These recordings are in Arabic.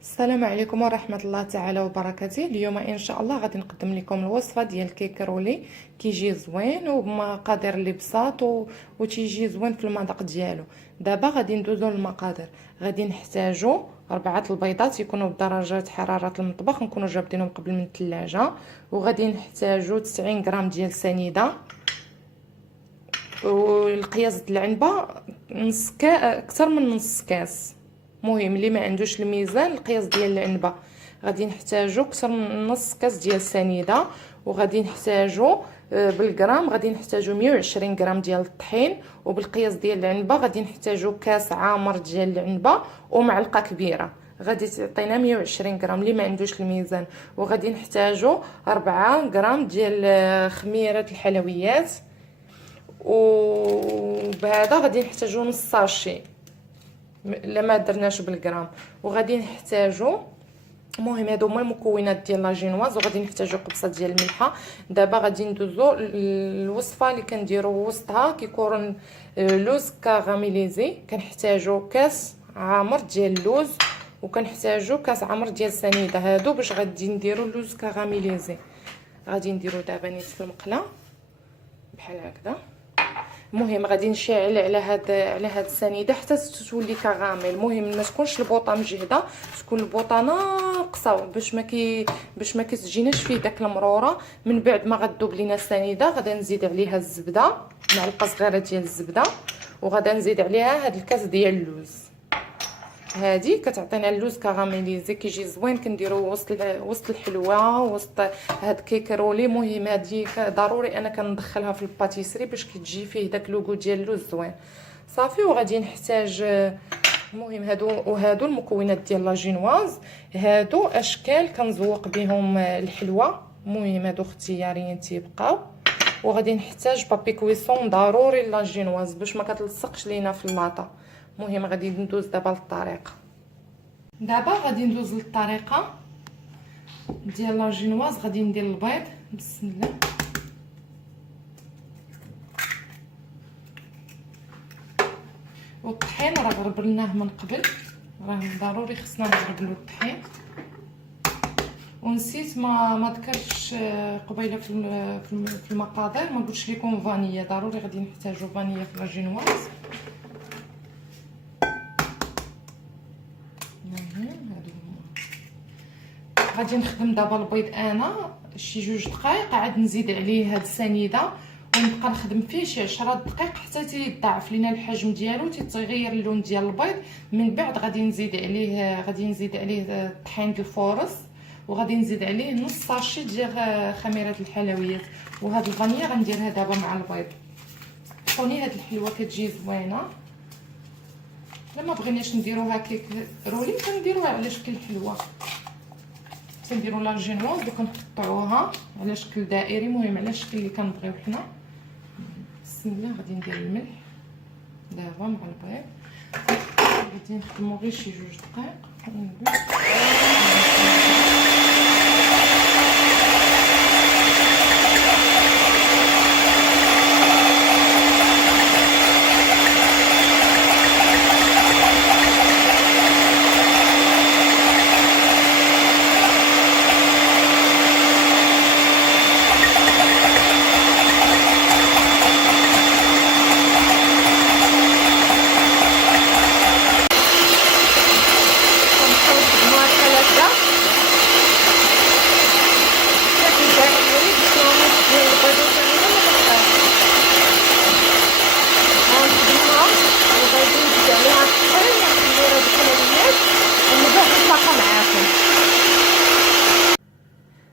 السلام عليكم ورحمة الله تعالى وبركاته. اليوم ان شاء الله غادي نقدم لكم الوصفة ديال كيك رولي. كيجي زوين وبمقادير اللي بساط وتيجي زوين في المذاق ديالو. دابا غادي ندوزو للمقادير. غادي نحتاجو 4 البيضات يكونوا بدرجة حرارة المطبخ، نكونوا جابدينهم قبل من الثلاجة. وغادي نحتاجو 90 غرام ديال سنيدة، والقياس د العنبة نص اكثر من نص كاس. مهم اللي ما عندوش الميزان القياس ديال العنبه غادي نحتاجو اكثر من نص كاس ديال السنيده. وغادي نحتاجو بالغرام غادي نحتاجو 120 غرام ديال الطحين، وبالقياس ديال العنبه غادي نحتاجو كاس عامر ديال العنبه ومعلقه كبيره غادي تعطينا 120 غرام اللي ما عندوش الميزان. وغادي نحتاجو 4 غرام ديال خميره الحلويات، وبهذا غادي نحتاجو نص ساشي لا ما درناش بالغرام. وغادي نحتاجو المهم هادو هما المكونات ديال لاجينواز. وغادي نحتاجو قبصه ديال الملحه. دابا غادي ندوزو الوصفه اللي كنديرو وسطها كيكون لوز كاراميليزي. كنحتاجو كاس عامر ديال اللوز، وكنحتاجو كاس عامر ديال السنيده، هادو باش غادي نديرو اللوز كاراميليزي. غادي نديرو دابا نيت في المقله بحال هكذا. المهم غادي نشعل على هاد السنيده حتى تولي كراميل. المهم ما تكونش البوطه مجهده، تكون البوطه ناقصه باش ما كتجيناش فيه داك المروره. من بعد ما غتذوب لينا السنيده غادي نزيد عليها الزبده، معلقه صغيره ديال الزبده، وغادي نزيد عليها هاد الكاس ديال اللوز. هادي كتعطينا اللوز كاراميليزي كيجي زوين، كنديروه وسط الحلوه وسط هاد كيك رولي. المهم هادي ضروري انا كندخلها في الباتيسري باش كتجي فيه داك لوغو ديال اللوز زوين صافي. وغادي نحتاج المهم هادو المكونات ديال لاجينواز. هادو اشكال كنزوق بهم الحلوه، المهم هادو اختياريين تيبقاو. وغادي نحتاج بابي كويسون ضروري لاجينواز باش ما كتلصقش لينا في اللاطه. المهم غادي ندوز دابا للطريقه. دابا غادي ندوز للطريقه ديال لاجينواز. غادي ندير البيض بسم الله. والطحين راه غربلناه من قبل، راه ضروري خصنا نغربلو الطحين. ونسيت ما ذكرتش قبيله في المقادير، ما قلتش لكم فانيلا. ضروري غادي نحتاجو فانيلا في لاجينواز. غادي نخدم دابا البيض انا شي 2 دقائق، عاد نزيد عليه هاد السنيده ونبقى نخدم فيه شي 10 دقائق حتى تيضاعف لينا الحجم ديالو، تيغير اللون ديال البيض. من بعد غادي نزيد عليه الطحين ديال الفورص، وغادي نزيد عليه نص ساشي ديال خميره الحلويات. وهاد الفانيا غنديرها دابا مع البيض. عطوني هاد الحلوه كتجي زوينه. لما بغيناش نديروها كيك رولي كنديروها على شكل حلوه، كنديروا لاجينواز وكنقطعوها على شكل دائري، المهم على الشكل اللي كنبغيو حنا. بسم الله. غادي ندير الملح دابا مع البيض. غادي نخدمو غير شي 2 دقائق.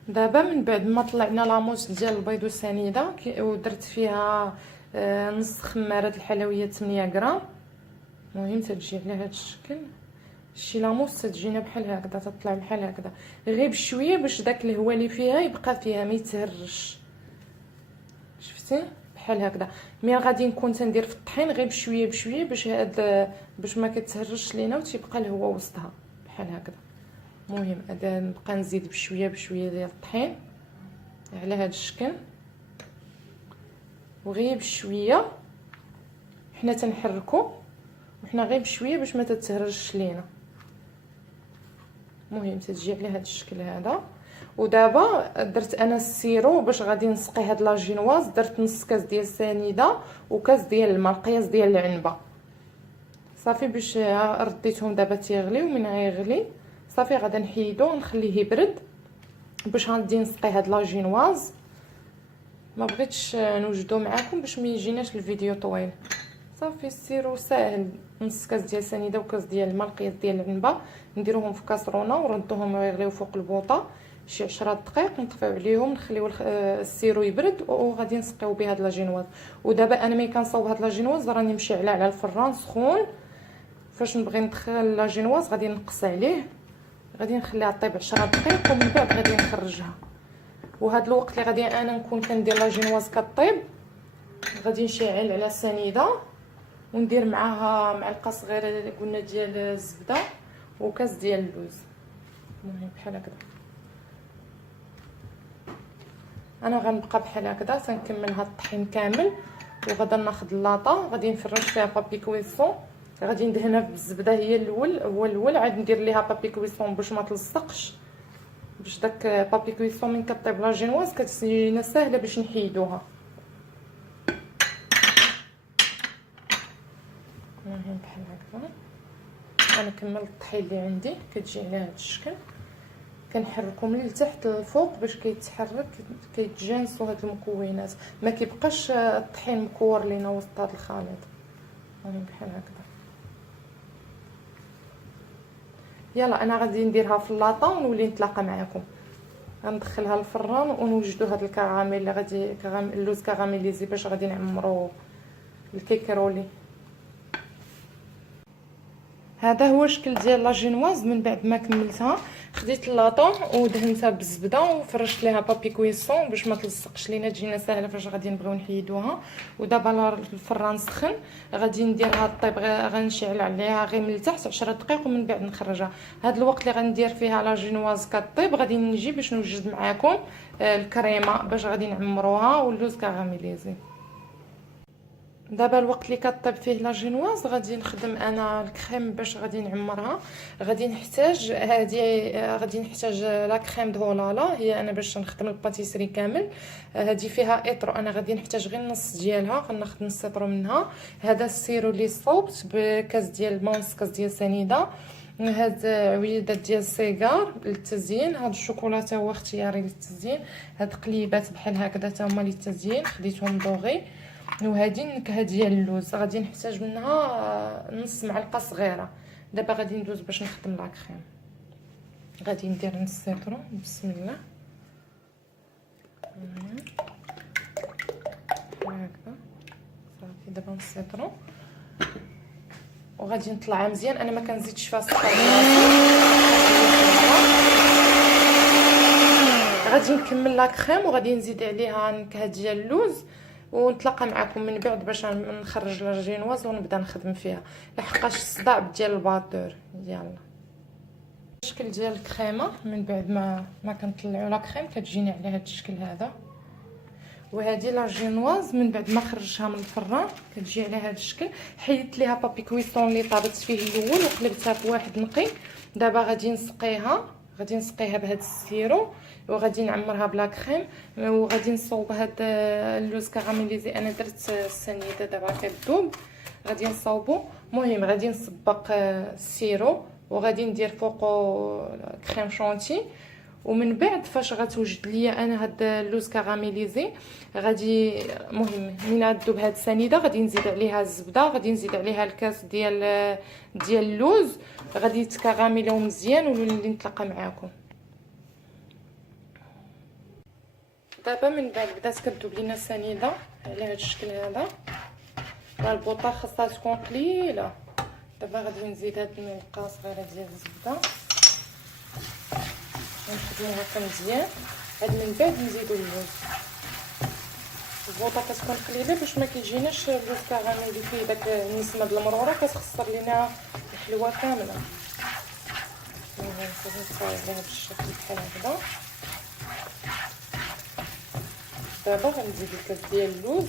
دابا من بعد ما طلعنا لاموس ديال البيض والسنيده ودرت فيها نص خماره الحلويات 8 غرام. المهم تتجي على هذا الشكل. شي لاموس تجينا بحال هكذا، تطلع بحال هكذا غير بشويه باش داك الهواء اللي فيها يبقى فيها ما يتهرش. شفتي بحال هكذا. مي غادي نكون تندير في الطحين غير بشويه بشويه باش ما كتهرش لينا وتيبقى الهواء وسطها بحال هكذا. المهم هذا نبقى نزيد بشويه بشويه ديال الطحين على هذا الشكل، وغير بشويه حنا تنحركو وحنا غير بشويه باش ما تتهرش لينا. المهم تتجي على هذا الشكل هذا. ودابا درت انا السيرو باش غادي نسقي هاد لاجينواز، درت نص كاس ديال السنيده وكاس ديال الماء، القياس ديال العنبه صافي. باش رديتهم دابا تيغليو، من غيغلي صافي غادي نحيدو نخليه يبرد باش غندي نسقي هاد لاجينواز. ما بغيتش نوجدو معاكم باش ما يجيناش الفيديو طويل. صافي السيرو ساهل، نص كاس ديال السنيده وكاس ديال الماء، القياس ديال العنبه، نديروهم في كاسرونه ونردوهم يغليو فوق البوطه شي 10 دقائق، نطفيو عليهم نخليو السيرو يبرد وغادي نسقيو به هاد لاجينواز. ودابا انا ملي كنصاوب هاد لاجينواز راني مشعله على الفران سخون. فاش نبغي ندخل لاجينواز غادي نقص عليه، غادي نخليها طيب 10 دقائق ومن بعد غادي نخرجها. وهاد الوقت اللي غادي انا نكون كندير لاجينواز كطيب غادي نشعل على السنيده وندير معاها معلقه صغيره قلنا ديال الزبده وكاس ديال اللوز. المهم بحال هكذا انا غنبقى بحال هكذا تنكمل هاد الطحين كامل. وغادا ناخذ اللاطه غادي نفرش فيها بابي كويسون، غادي ندهنها بالزبده هي الاول عاد ندير ليها بابي كويسون باش ما تلصقش، باش داك بابي كويسون من كطيب لاجينواز كتجينا ساهله باش نحيدوها. المهم بحال هكذا انا كملت الطحين اللي عندي، كتجي على هذا الشكل. كنحركهم من التحت للفوق باش كيتحرك كيتجانسوا هاد المكونات، ما كيبقاش الطحين مكور لينا وسط هاد الخليط. المهم بحال هكذا. يلا انا غادي نديرها في اللاطه ونولي نتلاقى معكم. غندخلها للفران ونوجدوا هاد الكراميل اللي غادي اللوز كراميليزي باش غادي نعمروا الكيكرولي. هذا هو الشكل ديال لاجينواز. من بعد ما كملتها خديت اللاطه ودهنتها بالزبده وفرشت ليها بابي كويسون باش ما تلصقش لينا، تجينا ساهله فاش غادي نبغيو نحيدوها. ودابا الفران سخن غادي نديرها طيب، غنشعل عليها غير من التحت 10 دقائق ومن بعد نخرجها. هذا الوقت اللي غندير فيها لاجينواز كطيب غادي نجي باش نوجد معكم الكريمه باش غادي نعمروها واللوز كراميليزي. دابا الوقت اللي كطيب فيه لاجينواز غادي نخدم انا الكريم باش غادي نعمرها. غادي نحتاج غادي نحتاج لا كريم دو هولالا، هي انا باش نخدم الباتيسري كامل. هذه فيها اطرو، انا غادي نحتاج غير نص ديالها، غناخذ نص اطرو منها. هذا السيرو اللي صوبت بكاس ديال الماء ونص كاس ديال سنيده. هاد عويدات ديال السيجار للتزيين. هاد الشوكولاته هو اختياري للتزيين. هاد قليبات بحال هكذا تا هما للتزيين خديتهم دوغي. وهذه النكهه ديال اللوز غادي نحتاج منها نص معلقه صغيره. دابا غادي ندوز باش نخدم لا كريم. غادي ندير نص سيترون، بسم الله. هكذا صافي. دابا نص سيترون وغادي نطلعها مزيان. انا ما كنزيدش فيها السكر. غادي نكمل لا كريم وغادي نزيد عليها النكهه ديال اللوز ونتلاقى معكم من بعد باش نخرج لاجينواز ونبدا نخدم فيها، لحقاش الصداع ديال الباتور. يلا الشكل ديال الكريمه من بعد ما كنطلعوا لا كريم كتجيني على هذا الشكل هذا. وهذه لاجينواز من بعد ما خرجتها من الفران كتجي على هذا الشكل. حيدت ليها بابي كويسون اللي طابت فيه الاول وقلبتها في واحد نقي. دابا غادي نسقيها بهذا السيرو وغادي نعمرها بلا كريم. وغادي نصوب هاد اللوز كراميليزي. انا درت السنيده دابا كتذوب غادي نصاوبو. المهم غادي نسبق السيرو وغادي ندير فوقو كريم شونتي. ومن بعد فاش غتوجد ليا انا هاد اللوز كراميليزي غادي مهم من غتذوب هاد السنيده غادي نزيد عليها الزبده، غادي نزيد عليها الكاس ديال اللوز، غادي يتكراميليو مزيان ونولي نتلاقى معاكم. دابا من بعد بدات كتذوب لينا السنيده على هاد الشكل هذا. البوطه خاصها تكون قليله. دابا غادي نزيد هاد المعلقه صغيره ديال الزبده ونخدموها هكا مزيان. هاد من بعد نزيدو اللوز. البوطه كتكون قليله باش ما كيجيناش اللوز كراميلي فيه داك النسمه ديال المروره كتخسر لينا الحلوه كامله. غادي نصايب على هاد الشكل بحال هكذا. دابا غنزيد الكاس ديال اللوز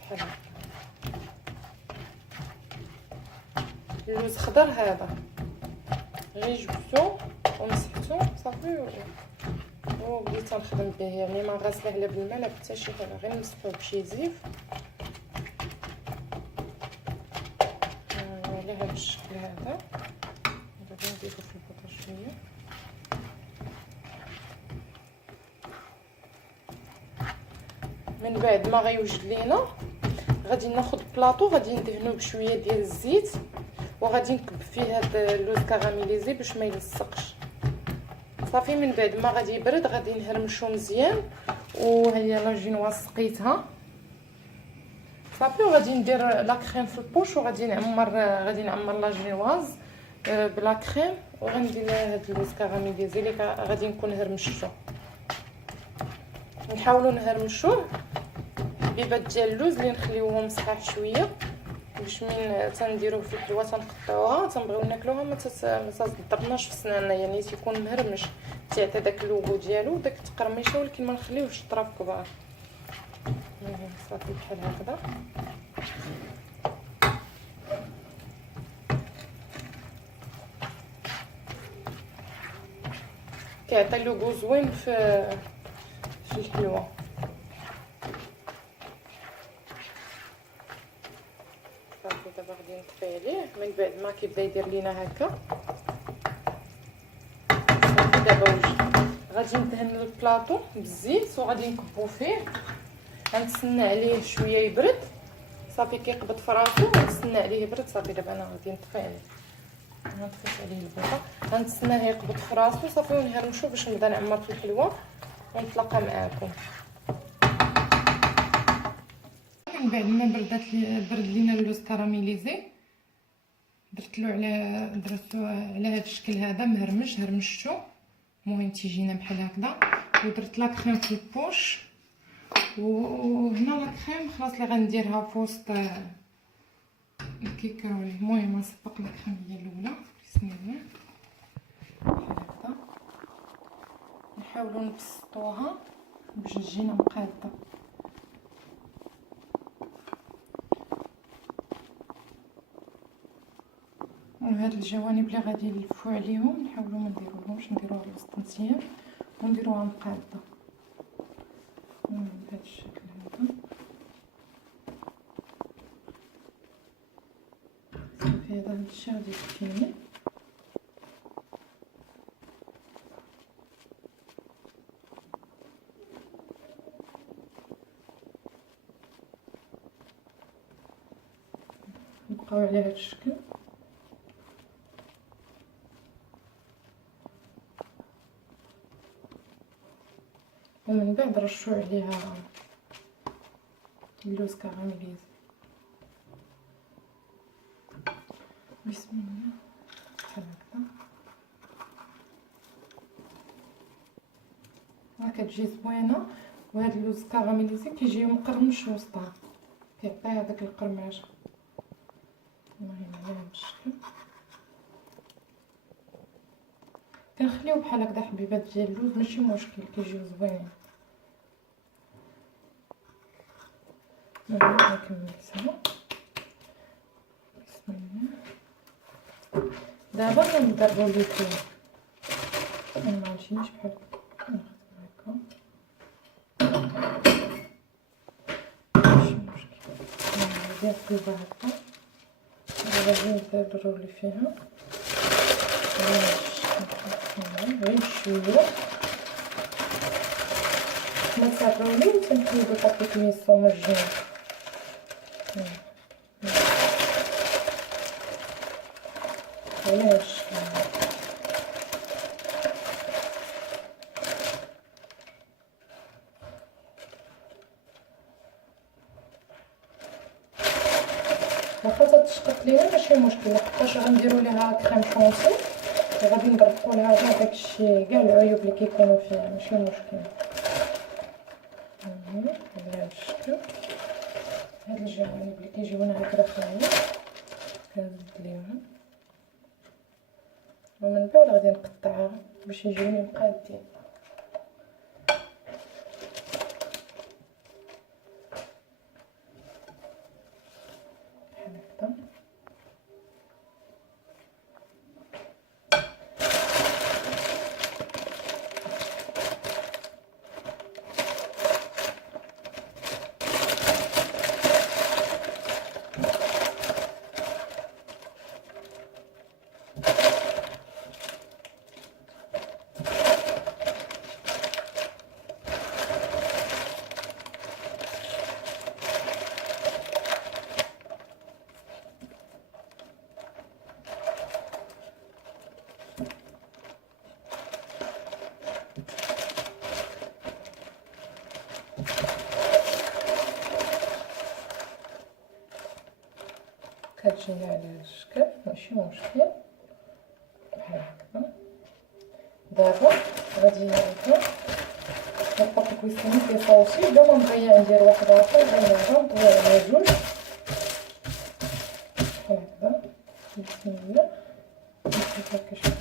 بحال هكا. اللوز خضر هذا غير جبتو ومسحتو صافي وبديت نخدم به، يعني ما غاسله لا بالماء لا حتى شي حاجه، غير نمسحوه بشي زيف على هذا الشكل هذا. غادي نزيدو في البوطه شويه. من بعد ما غيوجد لينا غادي ناخذ بلاطو، غادي ندهنو بشويه ديال الزيت وغادي نكب فيه هاد اللوز كراميليزي باش ما يلصقش صافي. من بعد ما غادي يبرد غادي نهرمشو مزيان، وهي لاجينواز سقيتها صافي. وغادي ندير لا كريم في البوش وغادي نعمر لاجينواز بلا كريم، وغندير هاد اللوز كراميليزي اللي غادي نكون هرمشتو. نحاولوا نهرمشوه حبيبات ديال اللوز اللي نخليوهم صحاح شويه باش من تنديروه في الحلوه تنقطعوها تنبغيو ناكلوها ما تصدرناش في سناننا، يعني تيكون مهرمش تعطي داك اللوغو ديالو داك التقرميشه، ولكن ما نخليوهش طراف كبار. صافي بحال هكذا. كيعطي اللوغو زوين في الحلوه. صافي دابا غادي نطفي عليه. من بعد ما كيبدا يدير لينا هكا صافي دابا وجد. غادي ندهن البلاطو بالزيت وغادي نكبو فيه، غنتسنى عليه شويه يبرد صافي. كيقبض في راسو غنتسنى عليه يبرد صافي. دابا انا غادي نطفي عليه، نطفي عليه البوطه، غنتسناه يقبض في راسو صافي ونهرمشو باش نبدا نعمر في الحلوه ونتلاقى معاكم. من بعد ما برد لينا اللوز كراميليزي درتو على هذا الشكل هذا مهرمش، هرمشتو المهم تيجينا بحال هكذا. ودرت لا كريم في البوش، وهنا لا كريم خلاص اللي غنديرها في وسط الكيكروني. المهم نسبق لا كريم هي الاولى بسم الله بحال هكذا. نحاولوا نبسطوها باش تجينا مقاده. وهاد الجوانب اللي غادي نلفو عليهم نحاولوا ما نديروهمش، نديروها الوسط مزيان ونديروها مقاده بهذا الشكل هذا. صافي هذا الشيء غادي يكفيني. نبقاو على هذا الشكل. ومن بعد رشوا عليها اللوز كراميليزي بسم الله بحال هكا كتجي زوينه. وهاد اللوز كراميليزي كيجي مقرمش وسطها، كيعطي هذاك القرماشه. المهم على هذا الشكل كنخليو بحال هكذا حبيبات ديال اللوز ماشي مشكل، كيجيو زوينين. نكملها بسم الله. دابا غنضربو البيض، ما عرفتيش بحال هكا ماشي مشكل. ندير قلبه هكا غادي نديرو لي فيها غير شويه ما تسرعوني تنحيدو طاطيك ميسو مجين. علاش واخا تشقق لينا ماشي مشكل، لحقاش غنديرو ليها كريم شونسي وغادي نضربو لها كاع داكشي كاع العيوب اللي كيكونوا فيها ماشي مشكل. بهذا الشكل هاد الجوانب اللي كيجيونا هكا داخلين كنزيد ليهم، ومن بعد غادي نقطعها باش يجيوني مقادين. بحال هكا كتجي على هذا الشكل ماشي مشكل بحال هكا. دابا غادي نعرفو نحط كويسين كيصوصي بلا ما نضيع ندير واحد اخر ولا نطوي على جوج بحال هكا. بسم الله نشوف كيفاش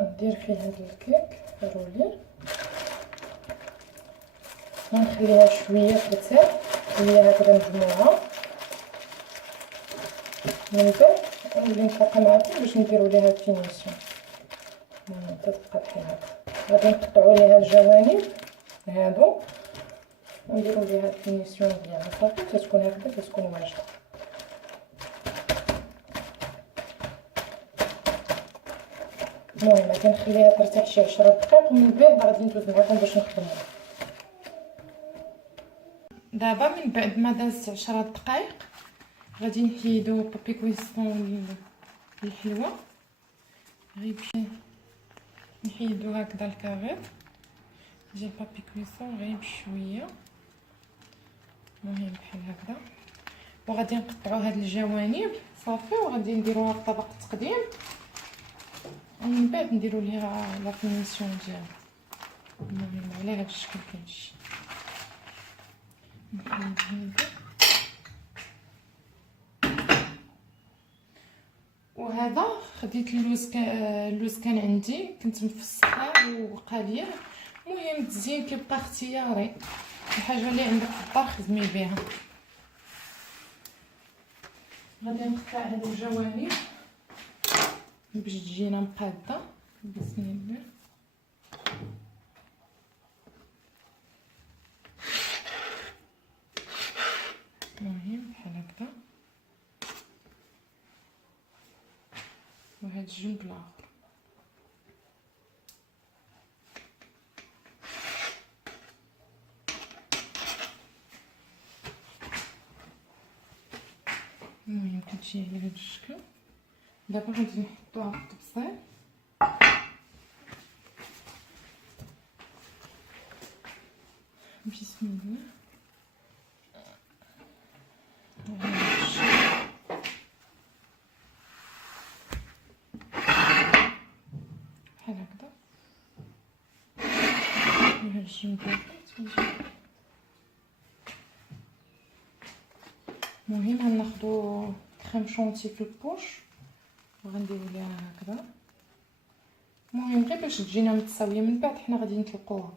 ندير فيه هاد الكيك رولي. ونخليها شويه ترتاح هي هكذا مجموعه. من بعد نولي نتلاقى معكم باش نديرو ليها الفينيسيون. تتبقى بحال هكا. غادي نقطعو ليها الجوانب هادو ونديرو ليها الفينيسيون ديالها صافي. تتكون هكذا كتكون واجده. المهم غادي نخليها ترتاح شي 10 دقائق ومن بعد غادي ندوز معكم باش نخدمو. دابا من بعد ما دازت 10 دقائق غادي نحيدو بابي كويسون الحلوه. غيمشي نحيدو هكذا الكاغيط ديال بابي كويسون غير بشويه. المهم بحال هكذا. وغادي نقطعو هاد الجوانب صافي وغادي نديروها في طبق التقديم ومن بعد نديرو ليها لا فينيسيون ديالها. المهم على هاد الشكل كيمشي. نحيد هذا وهذا. خديت اللوز كان عندي كنت مفسخه وقاليه. المهم التزيين كيبقى اختياري، الحاجه اللي عندك في الدار خدمي بها. غادي نقطع هاد الجوانب باش تجينا مقاده. بسم الله. المهم بحال هكذا. وهاد الجنب الاخر المهم كتجي على هاد الشكل. دابا غادي نحطوها في الطبسيل. بسم الله. بحال هكذا. وهاد الجنب المهم غناخدو كريم شونتي في البوش وغنديرو ليها هكذا. المهم غير باش تجينا متساويه. من بعد حنا غادي نطلقوها.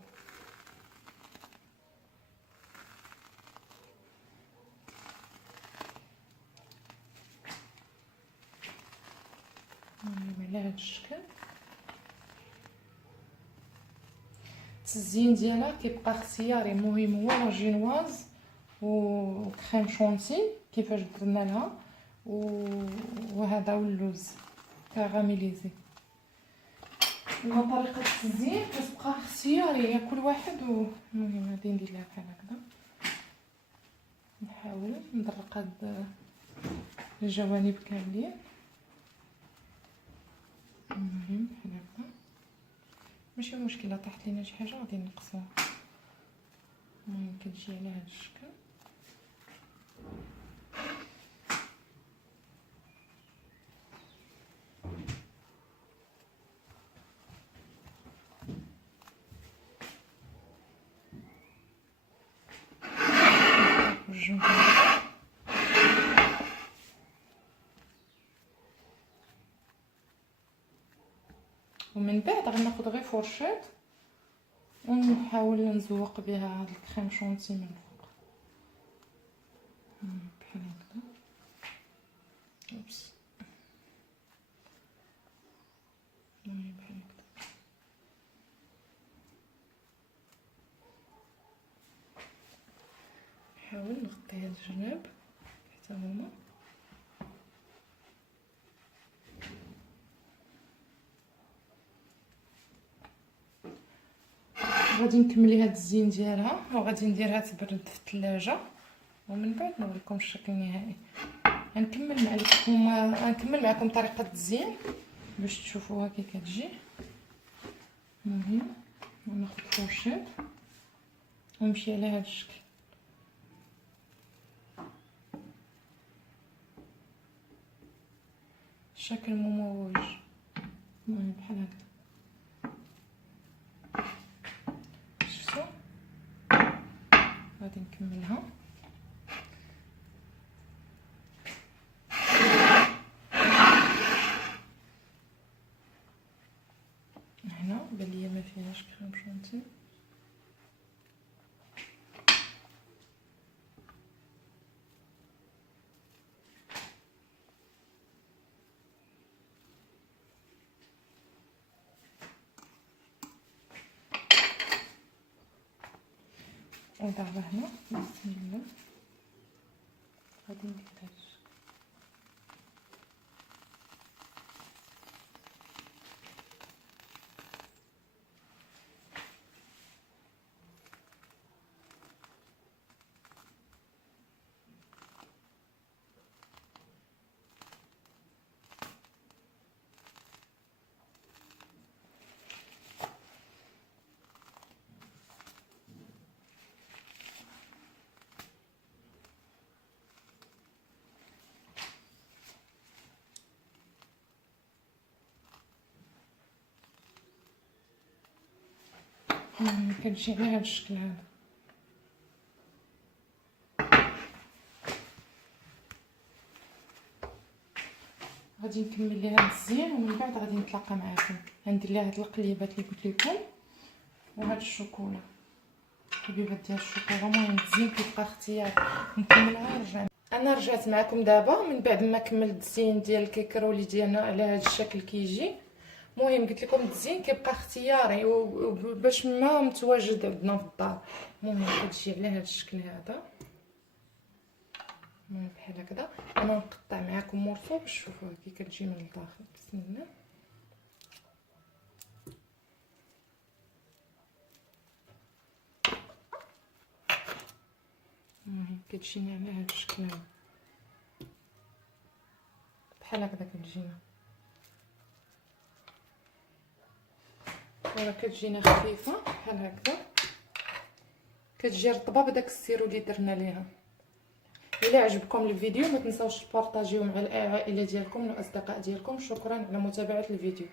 المهم على هاد الشكل. التزيين ديالها كيبقى اختياري. المهم هو لا جينواز وكريم شونتي كيفاش درنا لها وهذا واللوز كاراميليزي. طريقه التزيين كتبقى اختياريه كل واحد المهم غادي ندير لها بحال هكذا. نحاول ندرق هاد الجوانب كاملين. المهم بحال هكذا. ماشي مشكله طاحت لينا شي حاجه غادي نقصوها. المهم كتجي على هاد الشكل. ومن بعد غناخد غير فورشيط ونحاول نزوق بها هاد الكريم شونتي من فوق بحال هكذا. اوبس. بحال هكذا. نحاول نغطي هاد الجناب حتى هما. غادي نكمل هاد الزين ديالها وغادي نديرها تبرد في الثلاجه ومن بعد نوريكم الشكل النهائي. غنكمل معكم طريقه التزيين باش تشوفوها كي كتجي. المهم ناخذ فورشيط ونمشي على هاد الشكل. شكل مموج. المهم بحال هكا. شفتوا؟ غادي نكملها. هنا بان ليا ما فيهاش كريم شونتي. ودابا هنا بسم الله غادي ندير هاد الشكل. كتجي على هاد الشكل هذا. غادي نكمل ليها الزين ومن بعد غادي نتلاقى معكم. غندير ليها هاد القليبات اللي قلت لكم وهاد الشوكولا، حبيبات ديال الشوكولا. المهم الزين كيبقى اختيار. نكملها ونرجع. انا رجعت معكم دابا من بعد ما كملت الزين ديال الكيكرولي ديالنا على هاد الشكل كيجي. المهم قلت لكم الزين كيبقى اختياري باش ما متواجد عندنا في الدار. المهم كتجي على هاد الشكل هذا. المهم بحال هكذا. انا نقطع معكم مورسو باش تشوفوها كي كتجي من الداخل. بسم الله. المهم كتجينا على هاد الشكل هذا بحال هكذا. كتجينا راه كتجينا خفيفه بحال هكذا. كتجي رطبه بداك السيرو اللي درنا ليها. الى عجبكم الفيديو ما تنساوش تبارطاجيوه مع العائله ديالكم والاصدقاء ديالكم. شكرا على متابعه الفيديو.